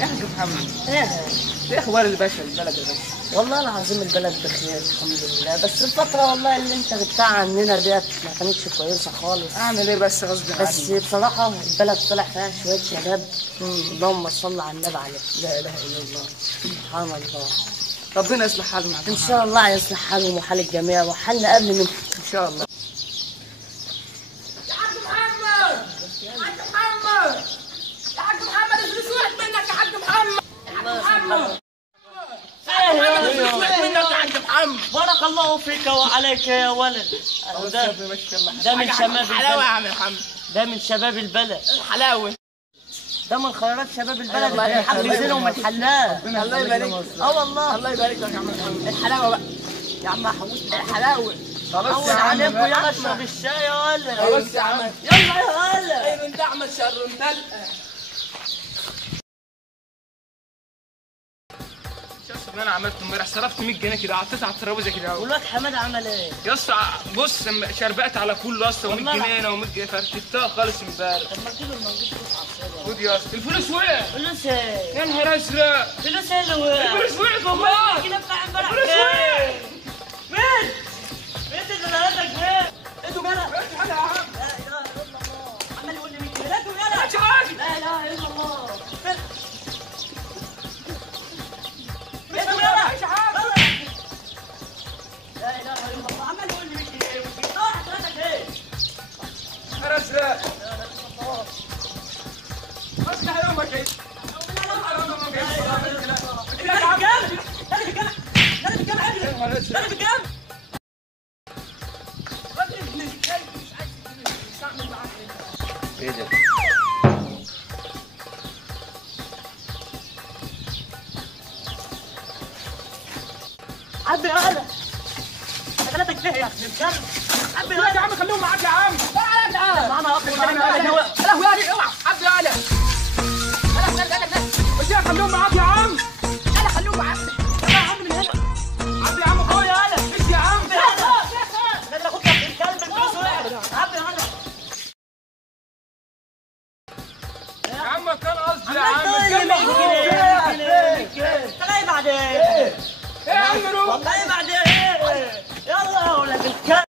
يا حاج محمد، ايه ايه اخبار الباشا البلد يا باشا؟ والله العظيم البلد بخير الحمد لله، بس الفترة والله اللي انت جبتها عننا ديت ما كانتش كويسة خالص. اعمل ايه بس غصب عني؟ بس بصراحة البلد طلع فيها شوية شباب. اللهم صل على النبي عليه. لا اله الا الله. سبحان الله. ربنا يصلح حالنا ان شاء الله يصلح حالهم وحال الجميع وحالنا قبل منهم ان شاء الله. يا حاج محمد، يا حاج محمد، يا حاج محمد الفلوس وقعت منك يا حاج محمد. يا حاج محمد الفلوس وقعت منك يا حاج محمد. بارك الله فيك وعليك يا ولد. ده من شباب الحلاوه يا البلد. عم محمد، ده من شباب البلد. الحلاوه ده من خيرات شباب البلد الله اللي الحاج يخليك. زينهم الحلال. الله يبارك لك. والله الله يبارك لك يا عم محمد. الحلاوه بقى يا عم محمود، الحلاوه. خلاص عود يا عم عليكم بقى. يلا اشرب الشاي يا ولد. خلاص يا عم، يلا يا ولد. اي من دعم الشر انتلقى. شوف انا عملت امبارح، صرفت 100 جنيه كده، حطيتها على الترابيزه كده. والواد حماد عمل ايه؟ يا اسطى بص، شربقت على كله يا اسطى، و100 والله جنيه هنا و100 جنيه، فرتبتها خالص امبارح. طب ما تجيب المنجيش فلوس على الصاله. خد يا اسطى الفلوس وقعت. فلوس ايه؟ يا نهار ازرق، فلوس ايه اللي وقع؟ الفلوس وقعت والله. كده بتاع امبارح الفلوس وقعت. فين؟ فين دلالتك فين؟ انتوا مالك؟ وقعت حاجه يا عم. لا اله الا الله. عمال يقول لي 100 جنيه. لا تقول يلا. وقعت حاجه. لا اله الا الله. فين؟ انتوا مالك؟ لا اله الا الله. عمال يقول لي 100 جنيه 100 جنيه. راح حضرتك ايه؟ يا نهار ازرق. اصلح يومك ايه؟ ايه ده؟ عبي هذا. ثلاثة جنيه يا اخي الكلب. عبي يا عم خليهم معاك يا عم. تعال معنا اخر يا لهوي يا اوعى عبي يالا. قلت لك خليهم معاك يا عم. يلا خليهم معاك يا عم من هنا. عبي يا عم اخويا يالا. ايش يا عم؟ ده اللي اخوك الكلب الفلوس وقعت. عبي هذا. يا عم كان قصدي يا عم. عمال تقول لي 100 جنيه. انت جاي بعدين. ايه يا عم روح. والله بعدين. يلا يا ولد الكلب.